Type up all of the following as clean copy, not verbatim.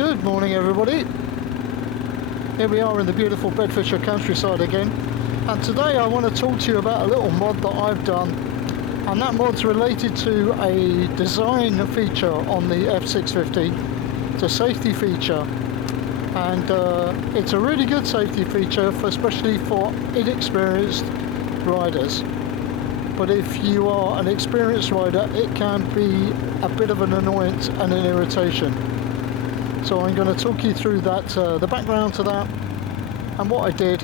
Good morning everybody. Here we are in the beautiful Bedfordshire countryside again, and today I want to talk to you about a little mod that I've done, and that mod's related to a design feature on the F650. It's a safety feature, and it's a really good safety feature, especially for inexperienced riders. But if you are an experienced rider, it can be a bit of an annoyance and an irritation. So I'm going to talk you through that, the background to that, and what I did,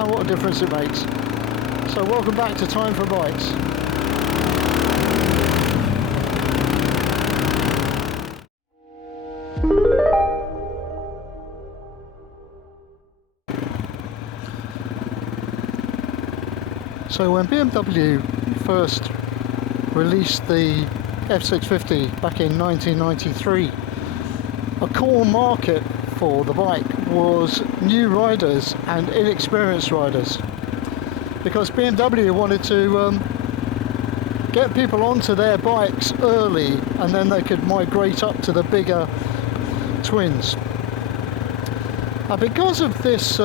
and what a difference it makes. So welcome back to Time for Bikes. So when BMW first released the F650 back in 1993, a core market for the bike was new riders and inexperienced riders, because BMW wanted to get people onto their bikes early, and then they could migrate up to the bigger twins. And because of this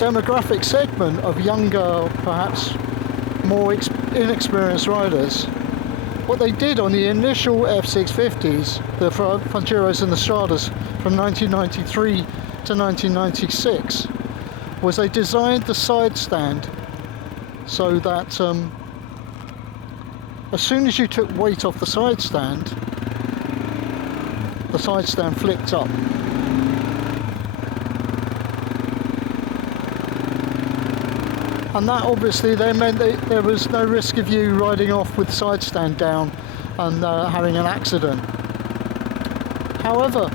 demographic segment of younger, perhaps more inexperienced riders, what they did on the initial F650s, the Funduros and the Stradas from 1993 to 1996, was they designed the side stand so that as soon as you took weight off the side stand flicked up. And that obviously then meant that there was no risk of you riding off with the side stand down and having an accident. However,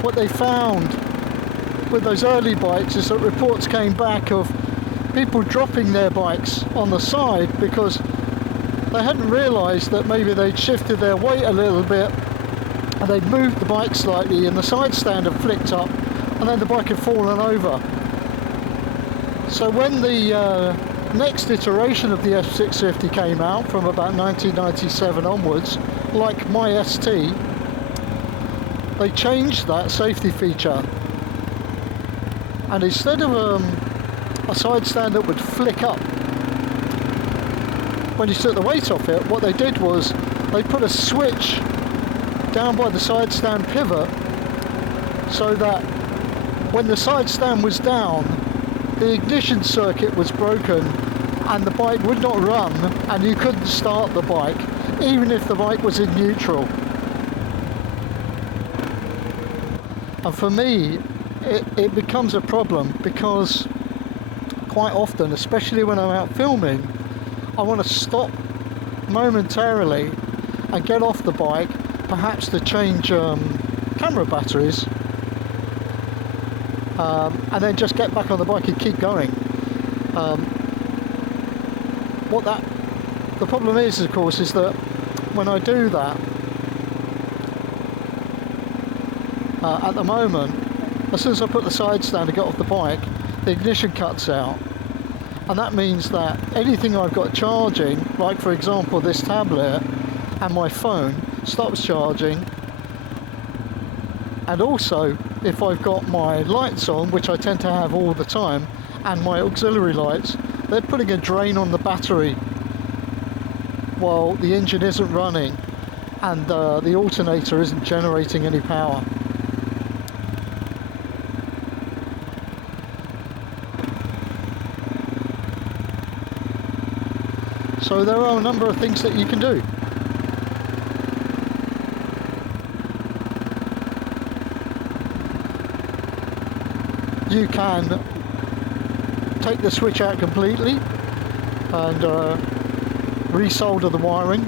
what they found with those early bikes is that reports came back of people dropping their bikes on the side because they hadn't realised that maybe they'd shifted their weight a little bit and they'd moved the bike slightly and the side stand had flicked up, and then the bike had fallen over. So when the next iteration of the F650 came out from about 1997 onwards, like my ST, they changed that safety feature, and instead of a side stand that would flick up when you took the weight off it, what they did was they put a switch down by the side stand pivot so that when the side stand was down, the ignition circuit was broken and the bike would not run, and you couldn't start the bike even if the bike was in neutral. And for me it becomes a problem, because quite often, especially when I'm out filming, I want to stop momentarily and get off the bike, perhaps to change camera batteries, and then just get back on the bike and keep going. The problem is, of course, is that when I do that, at the moment, as soon as I put the side stand to get off the bike, the ignition cuts out, and that means that anything I've got charging, like for example this tablet and my phone, stops charging. And also, if I've got my lights on, which I tend to have all the time, and my auxiliary lights, they're putting a drain on the battery while the engine isn't running and the alternator isn't generating any power. So there are a number of things that you can do. You can take the switch out completely and resolder the wiring.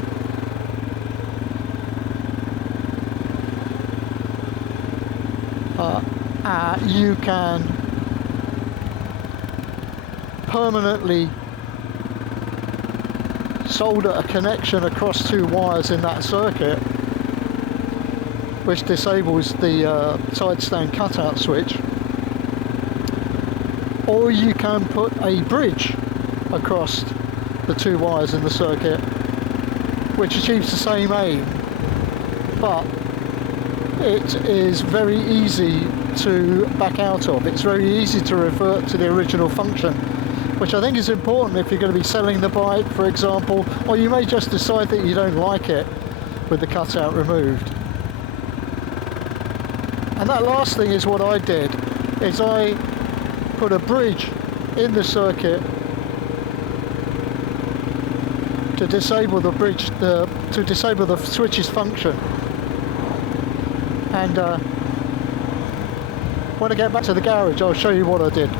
You can permanently solder a connection across two wires in that circuit, which disables the side stand cutout switch. Or you can put a bridge across the two wires in the circuit, which achieves the same aim, but it is very easy to back out of. It's very easy to revert to the original function, which I think is important if you're going to be selling the bike, for example, or you may just decide that you don't like it with the cutout removed. And that last thing is what I did, is I put a bridge in the circuit to disable the bridge, to disable the switch's function. And when I get back to the garage, I'll show you what I did.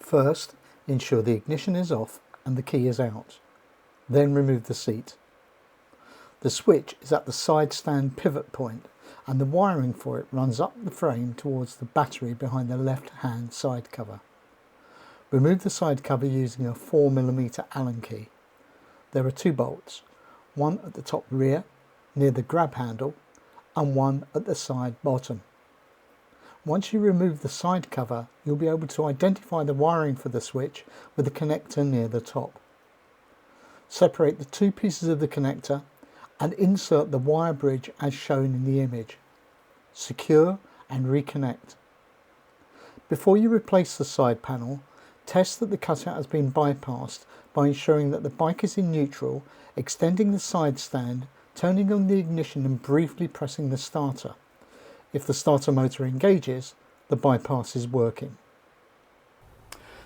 First, ensure the ignition is off and the key is out. Then remove the seat. The switch is at the side stand pivot point, and the wiring for it runs up the frame towards the battery behind the left hand side cover. Remove the side cover using a 4mm Allen key. There are 2 bolts, one at the top rear near the grab handle and one at the side bottom. Once you remove the side cover, you'll be able to identify the wiring for the switch with the connector near the top. Separate the 2 pieces of the connector and insert the wire bridge as shown in the image. Secure and reconnect. Before you replace the side panel, test that the cutout has been bypassed by ensuring that the bike is in neutral, extending the side stand, turning on the ignition and briefly pressing the starter. If the starter motor engages, the bypass is working.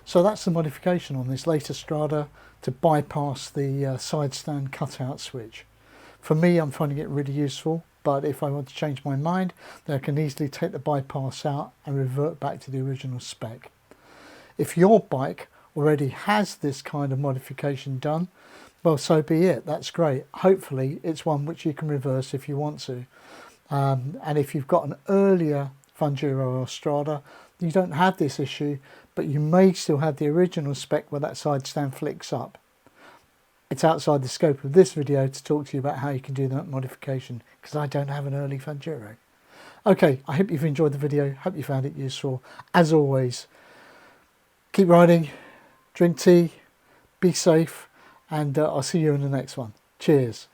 So that's the modification on this latest Strada to bypass the side stand cutout switch. For me, I'm finding it really useful, but if I want to change my mind, then I can easily take the bypass out and revert back to the original spec. If your bike already has this kind of modification done, well, so be it. That's great. Hopefully it's one which you can reverse if you want to. And if you've got an earlier Funduro or Strada, you don't have this issue, but you may still have the original spec where that side stand flicks up. It's outside the scope of this video to talk to you about how you can do that modification, because I don't have an early Funduro. Okay, I hope you've enjoyed the video, hope you found it useful. As always, keep riding, drink tea, be safe, and I'll see you in the next one. Cheers.